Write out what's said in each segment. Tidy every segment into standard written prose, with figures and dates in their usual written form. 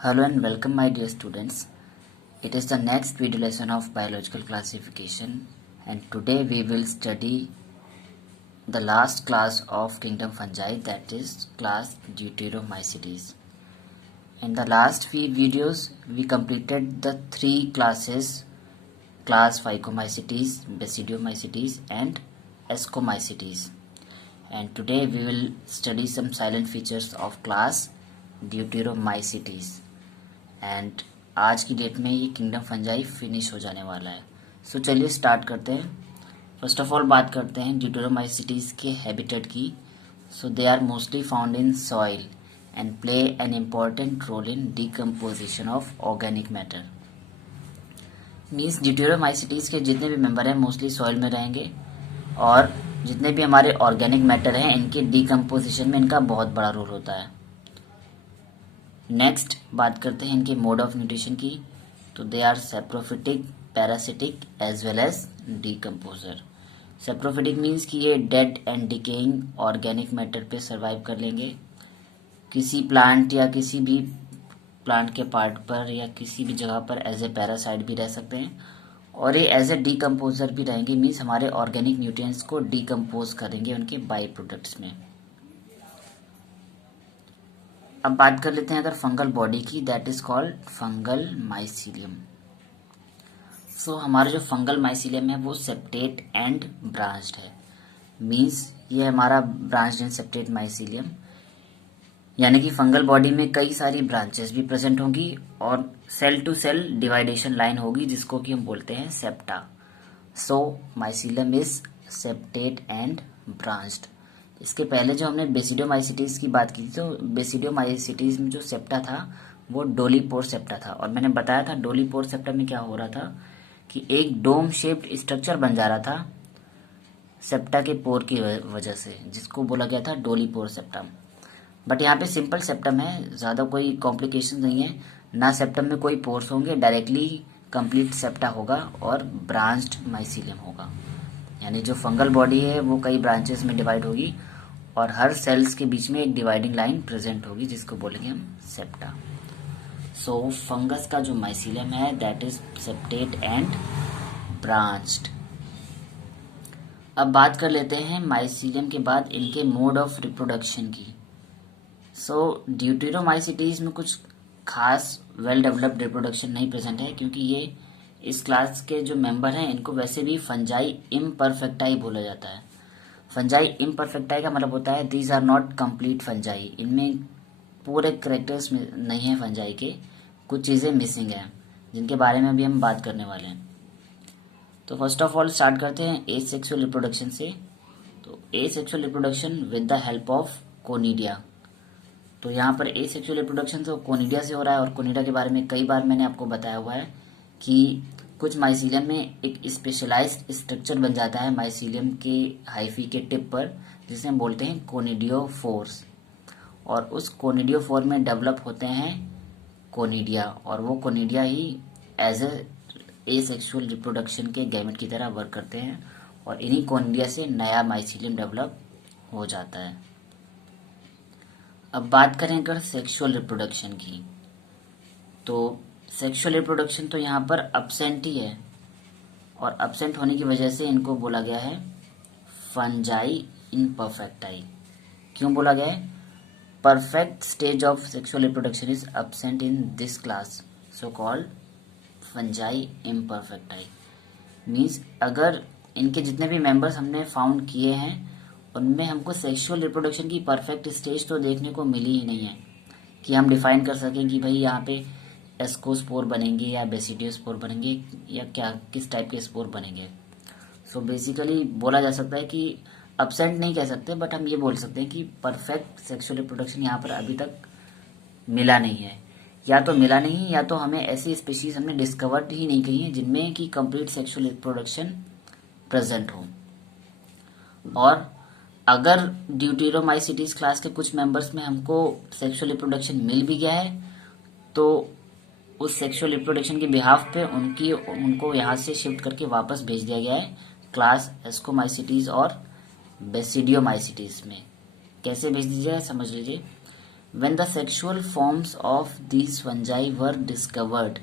Hello and welcome my dear students. It is the next video lesson of biological classification and today we will study the last class of kingdom fungi, that is class Deuteromycetes. In the last few videos we completed the three classes, class Phycomycetes, Basidiomycetes and Ascomycetes, and today we will study some silent features of class Deuteromycetes and आज की date में ये kingdom fungi finish हो जाने वाला है। सो चलिए start करते हैं। फर्स्ट ऑफ ऑल बात करते हैं ड्यूटेरोमाइसिटीज के हैबिटेट की। So they are mostly found in soil and play an important role in decomposition of organic matter. Means deuteromycetes के जितने भी मेंबर हैं मोस्टली सॉइल में रहेंगे और जितने भी हमारे ऑर्गेनिक मैटर हैं इनके डिकम्पोजिशन में इनका बहुत बड़ा रोल होता है। नेक्स्ट बात करते हैं इनके मोड ऑफ न्यूट्रिशन की। तो they are saprophytic, parasitic as well as decomposer. Saprophytic means कि ये dead and decaying organic matter पे सर्वाइव कर लेंगे, किसी प्लांट या किसी भी प्लांट के पार्ट पर या किसी भी जगह पर एज ए पैरासाइट भी रह सकते हैं और ये एज ए डीकम्पोजर भी रहेंगे। मीन्स हमारे ऑर्गेनिक न्यूट्रिएंट्स को डीकम्पोज करेंगे उनके बाई प्रोडक्ट्स में। अब बात कर लेते हैं अगर फंगल बॉडी की, that is called fungal mycelium. So हमारा जो फंगल माइसीलियम है वो सेप्टेट एंड ब्रांच्ड है। मींस ये हमारा ब्रांच्ड एंड सेप्टेट माइसीलियम, यानी कि फंगल बॉडी में कई सारी ब्रांचेस भी प्रेजेंट होंगी और cell to cell division line होगी जिसको कि हम बोलते हैं septa. So mycelium is septate and branched. इसके पहले जो हमने बेसिडियोमाइसिटीज की बात की थी तो बेसिडियोमाइसिटीज में जो सेप्टा था वो डोलीपोर सेप्टा था और मैंने बताया था डोलीपोर सेप्टा में क्या हो रहा था कि एक डोम शेप्ड स्ट्रक्चर बन जा रहा था सेप्टा के पोर की वजह से, जिसको बोला गया था डोलीपोर सेप्टम। बट यहाँ पे सिंपल सेप्टम है, ज़्यादा कोई कॉम्प्लिकेशन नहीं है, ना सेप्टम में कोई पोर्स होंगे, डायरेक्टली कंप्लीट सेप्टा होगा और ब्रांच्ड माइसीलियम होगा। यानी जो फंगल बॉडी है वो कई ब्रांचेस में डिवाइड होगी और हर सेल्स के बीच में एक डिवाइडिंग लाइन प्रेजेंट होगी जिसको बोलेंगे हम सेप्टा। सो फंगस का जो माइसीलियम है that is septate and branched. अब बात कर लेते हैं माइसीलियम के बाद इनके मोड ऑफ रिप्रोडक्शन की। सो ड्यूटेरोमाइसिटीज में कुछ खास वेल डेवलप्ड रिप्रोडक्शन नहीं प्रेजेंट है क्योंकि ये इस क्लास के जो मेंबर हैं इनको वैसे भी फंजाई इम्परफेक्टाई बोला जाता है। फंजाई इम्परफेक्टाई का मतलब होता है these are not complete fungi, इनमें पूरे करेक्टर्स नहीं है फंजाई के, कुछ चीज़ें मिसिंग हैं जिनके बारे में अभी हम बात करने वाले हैं। तो फर्स्ट ऑफ ऑल स्टार्ट करते हैं एसेक्सुअल रिप्रोडक्शन से। तो asexual reproduction with the help of conidia. तो यहाँ पर एसेक्सुअल रिप्रोडक्शन तो कोनिडिया से हो रहा है और कोनिडिया के बारे में कई बार मैंने आपको बताया हुआ है कि कुछ माइसीलियम में एक स्पेशलाइज्ड स्ट्रक्चर बन जाता है माइसीलियम के हाइफी के टिप पर, जिसे हम बोलते हैं कोनिडियोफोर्स, और उस कोनिडियोफोर में डेवलप होते हैं कोनिडिया और वो कोनिडिया ही एज ए सेक्सुअल रिप्रोडक्शन के गैमेट की तरह वर्क करते हैं और इन्हीं कोनिडिया से नया माइसीलियम डेवलप हो जाता है। अब बात करें अगर सेक्सुअल रिप्रोडक्शन की, तो सेक्सुअल रिप्रोडक्शन तो यहाँ पर अब्सेंट ही है और अब्सेंट होने की वजह से इनको बोला गया है फंजाई इम्परफेक्टाई। क्यों बोला गया है? Perfect stage of sexual reproduction is absent in this class, so called fungi imperfecti. Means अगर इनके जितने भी मेंबर्स हमने फाउंड किए हैं उनमें हमको सेक्सुअल रिप्रोडक्शन की परफेक्ट स्टेज तो देखने को मिली ही नहीं है कि हम डिफाइन कर सकें कि भाई यहाँ पे एस्कोस्पोर बनेंगे या बेसिडियोस्पोर बनेंगे या क्या किस टाइप के स्पोर बनेंगे। सो बेसिकली बोला जा सकता है कि अब्सेंट नहीं कह सकते बट हम ये बोल सकते हैं कि परफेक्ट सेक्सुअल रिप्रोडक्शन यहाँ पर अभी तक मिला नहीं है, या तो मिला नहीं या तो हमें ऐसी स्पीशीज हमने डिस्कवर्ड ही नहीं की हैं जिनमें कि कंप्लीट सेक्सुअल रिप्रोडक्शन प्रेजेंट हो। और अगर ड्यूटेरोमाइसिटीज क्लास के कुछ मेंबर्स में हमको सेक्सुअल रिप्रोडक्शन मिल भी गया है तो उस सेक्सुअल रिप्रोडक्शन के बिहाफ पे उनको यहाँ से शिफ्ट करके वापस भेज दिया गया है क्लास एस्कोमाइसिटीज और बेसिडियोमाइसिटीज में। कैसे भेज दीजिए समझ लीजिए। When the sexual forms of these fungi were discovered,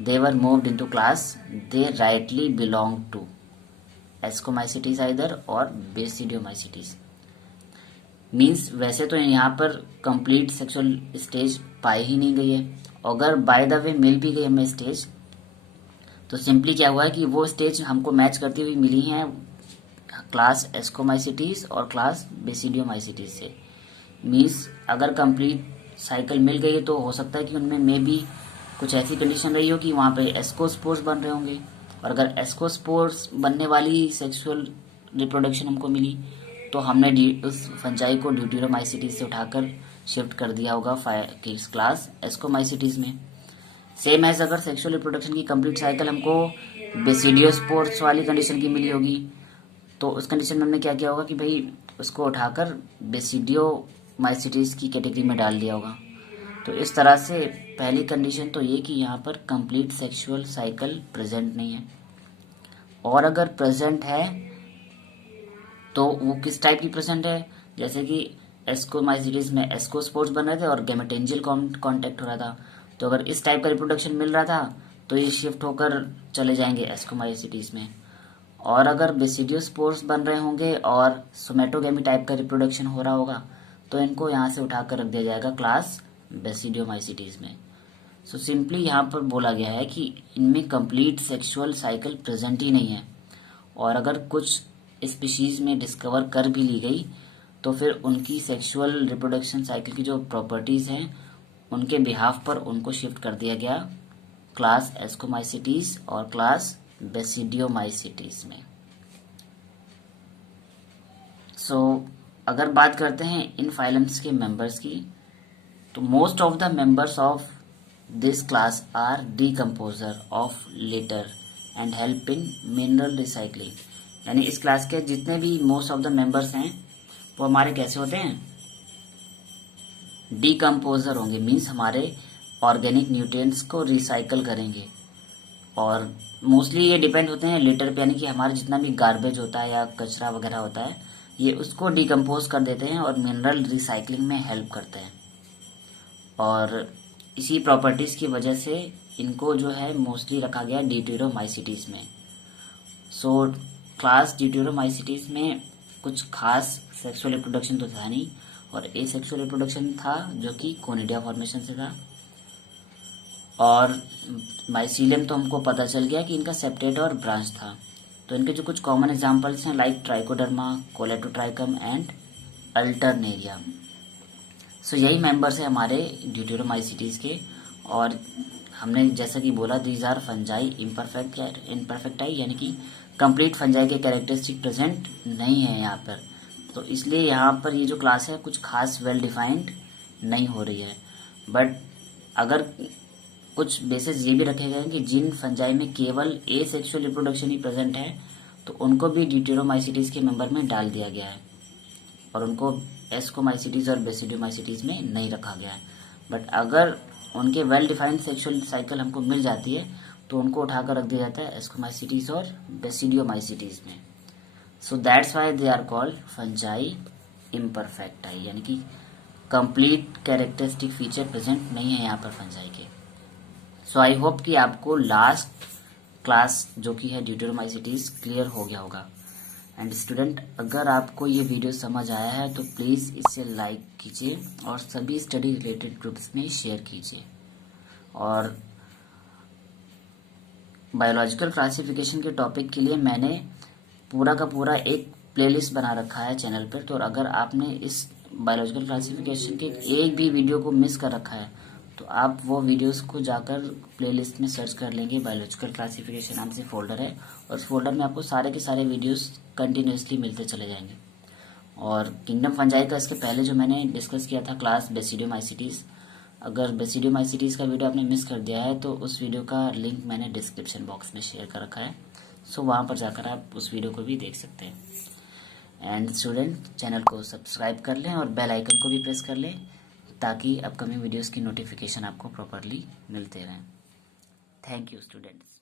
they were moved into class they rightly belonged to, Ascomycetes either और Basidiomycetes. मीन्स वैसे तो यहाँ पर कंप्लीट सेक्सुअल स्टेज पाई ही नहीं गई है, अगर बाय द वे मिल भी गई हमें स्टेज, तो सिंपली क्या हुआ है कि वो स्टेज हमको मैच करती हुई मिली हैं क्लास एस्कोमाइसिटीज और क्लास बेसिडियोमाइसिटीज से. मीन्स अगर कंप्लीट साइकिल मिल गई है तो हो सकता है कि उनमें मे भी कुछ ऐसी कंडीशन रही हो कि वहाँ पे एस्कोस्पोर्स बन रहे होंगे, और अगर एस्कोस्पोर्स बनने वाली सेक्सुअल रिप्रोडक्शन हमको मिली तो हमने उस फंजाई को ड्यूटेरोमाइसिटीज से उठाकर शिफ्ट कर दिया होगा क्लास एस्कोमाइसिटीज में. सेम एज अगर सेक्सुअल रिप्रोडक्शन की कंप्लीट साइकिल हमको बेसिडियोस्पोर्स वाली कंडीशन की मिली होगी तो उस कंडीशन में हमने क्या किया होगा कि भाई उसको उठाकर बेसिडियोमाइसिटीज की कैटेगरी में डाल दिया होगा. तो इस तरह से पहली कंडीशन तो ये कि यहाँ पर कंप्लीट सेक्सुअल साइकिल प्रेजेंट नहीं है, और अगर प्रेजेंट है तो वो किस टाइप की प्रेजेंट है, जैसे कि एस्कोमाइसिटीज में एस्कोस्पोर्स बन रहे थे और गैमेटेंजियल कांटेक्ट हो रहा था, तो अगर इस टाइप का रिप्रोडक्शन मिल रहा था तो ये शिफ्ट होकर चले जाएंगे एस्कोमाइसिटीज में. और अगर बेसिडियोस्पोर्स बन रहे होंगे और सोमेटोगेमी टाइप का रिप्रोडक्शन हो रहा होगा तो इनको यहाँ से उठाकर रख दिया जाएगा क्लास बेसिडियोमाइसिटीज में. सो सिंपली यहाँ पर बोला गया है कि इनमें कंप्लीट सेक्सुअल साइकिल प्रेजेंट ही नहीं है, और अगर कुछ स्पीशीज में डिस्कवर कर भी ली गई तो फिर उनकी सेक्सुअल रिप्रोडक्शन साइकिल की जो प्रॉपर्टीज हैं उनके बिहाफ पर उनको शिफ्ट कर दिया गया क्लास एस्कोमाइसिटीज और क्लास बेसिडियोमाइसिटीज में. सो अगर बात करते हैं इन फाइलम्स के मेंबर्स की, तो most of the members of this class are decomposer of litter and help in mineral recycling. यानी इस क्लास के जितने भी मोस्ट ऑफ द मेंबर्स हैं वो हमारे कैसे होते हैं, डीकम्पोजर होंगे. मीन्स हमारे ऑर्गेनिक न्यूट्रिएंट्स को रिसाइकल करेंगे, और मोस्टली ये डिपेंड होते हैं लिटर पे, यानी कि हमारा जितना भी गार्बेज होता है या कचरा वगैरह होता है ये उसको डिकम्पोज कर देते हैं और मिनरल रिसाइकलिंग में हेल्प करते हैं. और इसी प्रॉपर्टीज़ की वजह से इनको जो है मोस्टली रखा गया ड्यूटेरोमाइसिटीज में. सो क्लास ड्यूटेरोमाइसिटीज में कुछ खास सेक्सुअल रिप्रोडक्शन तो था नहीं, और ए सेक्सुअल रिप्रोडक्शन था जो कि कोनिडिया फॉर्मेशन से था. और माइसीलियम तो हमको पता चल गया कि इनका सेप्टेट और ब्रांच था. तो इनके जो कुछ कॉमन एग्जांपल्स हैं like Trichoderma, Colletotrichum and Alternaria. So यही मेंबर्स है हमारे ड्यूटेरोमाइसिटीज के. और हमने जैसा कि बोला दीज आर फंजाई इम्परफेक्टाई, यानी कि कंप्लीट फंजाई के कैरेक्टरिस्टिक प्रेजेंट नहीं है यहाँ पर. तो इसलिए यहाँ पर ये जो क्लास है कुछ खास वेल डिफाइंड नहीं हो रही है. बट अगर कुछ बेसिस ये भी रखे गए हैं कि जिन फंजाई में केवल ए सेक्सुअल रिप्रोडक्शन ही प्रेजेंट है तो उनको भी ड्यूटेरोमाइसिटीज के मेंबर में डाल दिया गया है, और उनको एस्कोमाइसिटीज और बेसिडियोमाइसिटीज में नहीं रखा गया है. बट अगर उनके वेल डिफाइंड सेक्सुअल साइकिल हमको मिल जाती है तो उनको उठाकर रख दिया जाता है एस्कोमाइसिटीज और बेसिडियोमाइसिटीज में. So that's why they are called fungi imperfecti, यानी कि कंप्लीट कैरेक्टरिस्टिक फीचर प्रेजेंट नहीं है यहाँ पर फंजाई के. सो आई होप कि आपको लास्ट क्लास जो कि है ड्यूटेरोमाइसिटीज क्लियर हो गया होगा. एंड स्टूडेंट, अगर आपको ये वीडियो समझ आया है तो प्लीज़ इसे लाइक कीजिए और सभी स्टडी रिलेटेड ग्रुप्स में शेयर कीजिए. और बायोलॉजिकल क्लासिफिकेशन के टॉपिक के लिए मैंने पूरा का पूरा एक प्लेलिस्ट बना रखा है चैनल पर. तो अगर आपने इस बायोलॉजिकल क्लासिफिकेशन के एक भी वीडियो को मिस कर रखा है तो आप वो वीडियोस को जाकर प्लेलिस्ट में सर्च कर लेंगे. बायोलॉजिकल क्लासिफिकेशन नाम से फोल्डर है, और उस फोल्डर में आपको सारे के सारे वीडियोस कंटिन्यूसली मिलते चले जाएंगे. और किंगडम फंजाई का इसके पहले जो मैंने डिस्कस किया था क्लास बेसिडियोमाइसिटीज, अगर बेसिडियोमाइसिटीज का वीडियो आपने मिस कर दिया है तो उस वीडियो का लिंक मैंने डिस्क्रिप्शन बॉक्स में शेयर कर रखा है. सो वहाँ पर जाकर आप उस वीडियो को भी देख सकते हैं. एंड स्टूडेंट, चैनल को सब्सक्राइब कर लें और बेल आइकन को भी प्रेस कर लें ताकि अपकमिंग वीडियोस की नोटिफिकेशन आपको प्रॉपरली मिलते रहें. Thank you students.